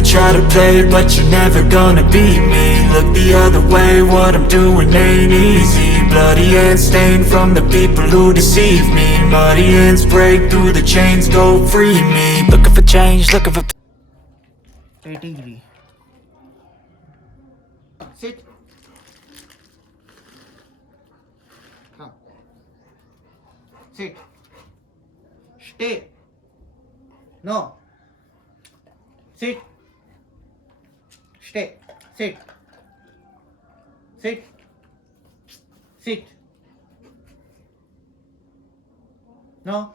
could try to play, but you're never gonna beat me. Look the other way, what I'm doing ain't easy. Bloody hands stained from the people who deceive me. Muddy hands break through the chains, go free me. Looking for change, looking for 80 degree. Sit. Come. Sit. Stay. No. Sit. Stay. Sit. Sit. Sit. No.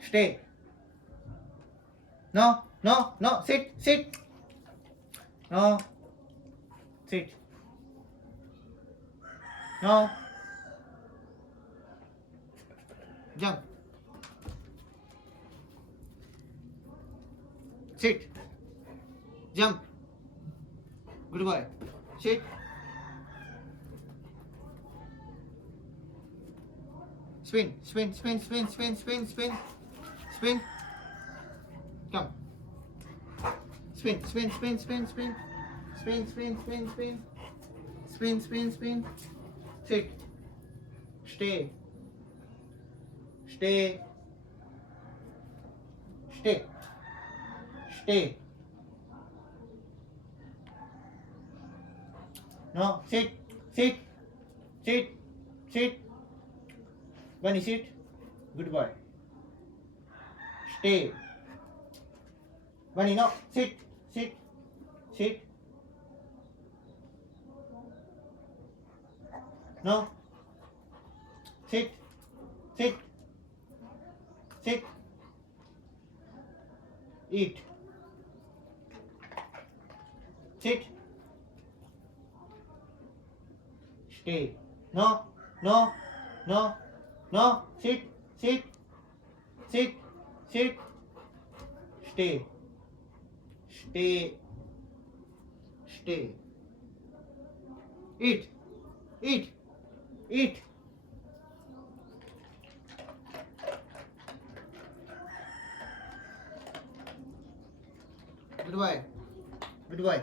Stay. No. No. No. Sit. Sit. No. Sit. No. Jump. Sit. Jump. Good boy. Sit. Spin. Spin. Spin. Spin. Spin. Spin. Spin. Spin. Come. Spin. Spin. Spin. Spin. Spin. Spin. Spin. Spin. Spin. Spin. Spin. Spin. Sit. Stay. Stay. Stay. Stay. No. Sit. Sit. Sit. Sit. Bunny, sit. Good boy. Stay. Bunny, no. Sit. Sit. Sit. No. Sit. Sit. Sit. Eat. Sit. Stay. No. No. No. No. Sit. Sit. Sit. Sit. Stay. Stay. Stay. Eat. Eat. Eat. Good boy. Good boy.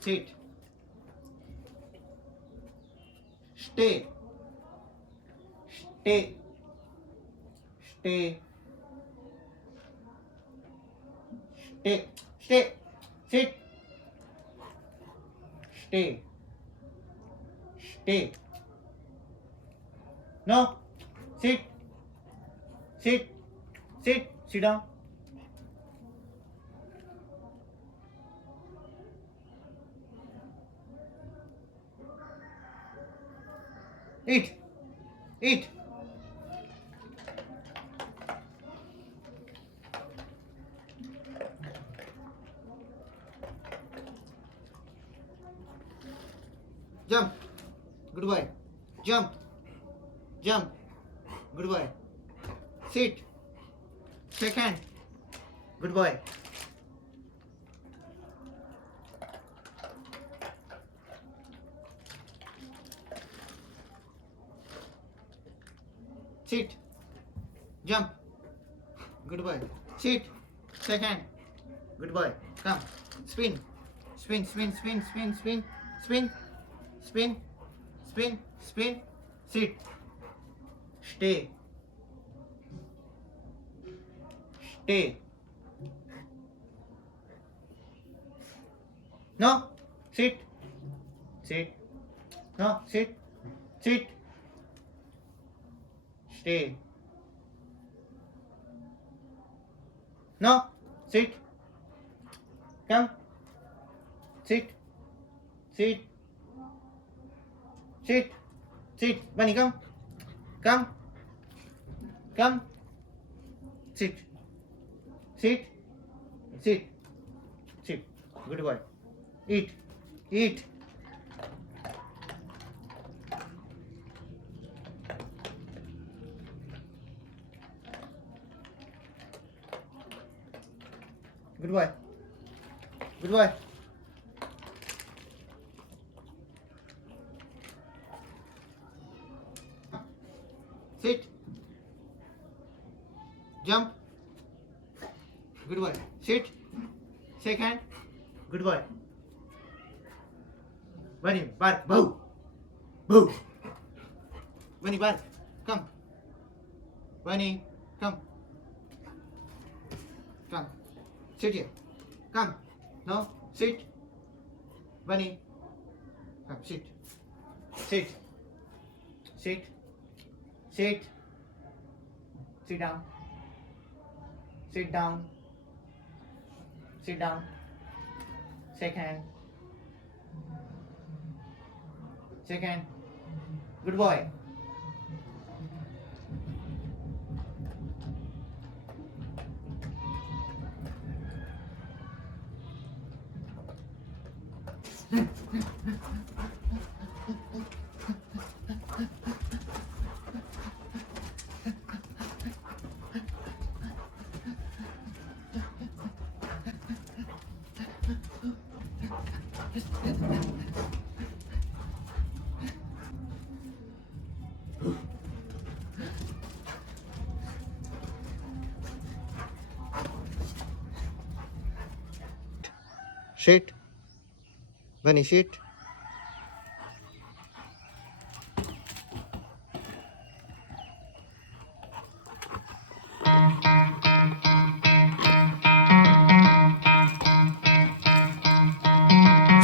Sit. Stay. Stay. Stay. Stay. Stay. Sit. Stay. Stay. No. Sit. Sit. Sit. Sit down. Eat. Eat. Jump. Good boy. Jump. Jump. Good boy. Sit. Shake hand. Good boy. Sit. Jump. Good boy. Sit. Shake hand. Good boy. Come. Spin. Spin, spin, spin, spin, spin, spin, spin, spin, spin. Sit. Stay. Stay. No. Sit. Sit. No. Sit. Sit. Stay. No. Sit. Come. Sit. Sit. Sit. Sit. Bunny, come. Come. Come. Sit. Sit. Sit. Sit. Good boy. Eat. Eat. Good boy. Good boy. Sit. Jump. Good boy. Sit. Shake hand. Good boy. Bunny, bark. Boo. Boo. Bunny, bark. Come. Bunny, come. Come. Sit here. Come. No. Sit. Bunny. Come. Sit. Sit. Sit. Sit. Sit down. Sit down. Sit down. Shake hand. Shake hand. Good boy. Sit. Bunny, sit.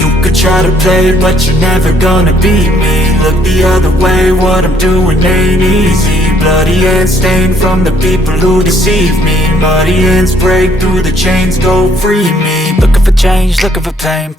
You could try to play, but you're never gonna beat me. Look the other way, what I'm doing ain't easy. Bloody hands stained from the people who deceive me. Muddy hands break through the chains, go free me. Looking for change, looking for pain.